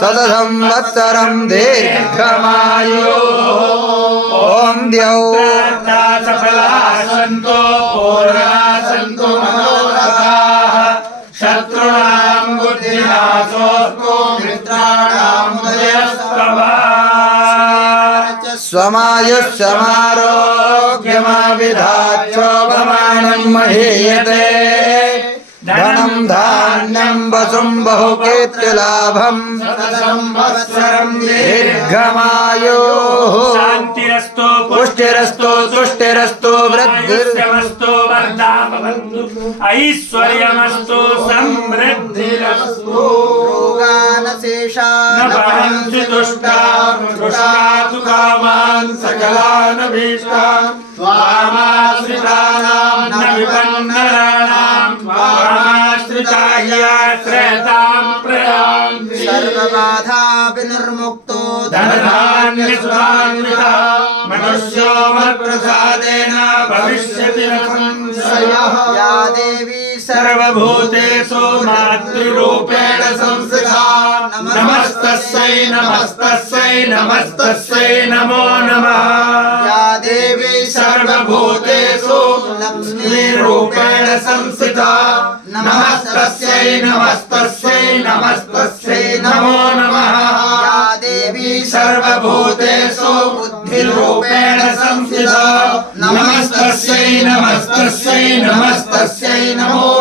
शतसंवत्सरं दीर्घमायुः ॐ द्यौः सफलासन्तो पूर्णासन्तो मनोरथाः शत्रूणां बुद्धिनाशोऽस्तु मित्राणां उदयस्तवः स्वमायुष्यमारोग्यमाविधाच्छोभमानं महीयते धनं धान्यं वसुं बहुकीर्तिलाभं संवत्सरं दीर्घमायुः शान्तिरस्तु पुष्टिरस्तु तुष्टिरस्तु वृद्धिरस्तु वर्धामवन्तु ऐश्वर्यमस्तु समृद्धिरस्तु रोगानशेषान् न भवन्ति दुष्टातु कामान् सकलानभीष्टान् त्वामाश्रितानां न विपन्नराणां त्वामाश्रिता ह्याश्रयतां प्रयान्ति सर्वबाधा विनिर्मुक्तो धनधान्यसुधान्वितः मनुष्यो मत्प्रसादेन भविष्यति न संशयः या देवी सर्वभूतेषु मातृरूपेण संस्थिता नमस्तस्यै नमस्तस्यै नमस्तस्यै नमो नमः या देवी सर्वभूतेषु लक्ष्मीरूपेण संस्थिता नमस्तस्यै नमस्तस्यै नमस्तस्यै नमो नमः या देवी सर्वभूतेषु बुद्धिरूपेण संस्थिता नमस्तस्यै नमस्तस्यै नमस्तस्यै नमो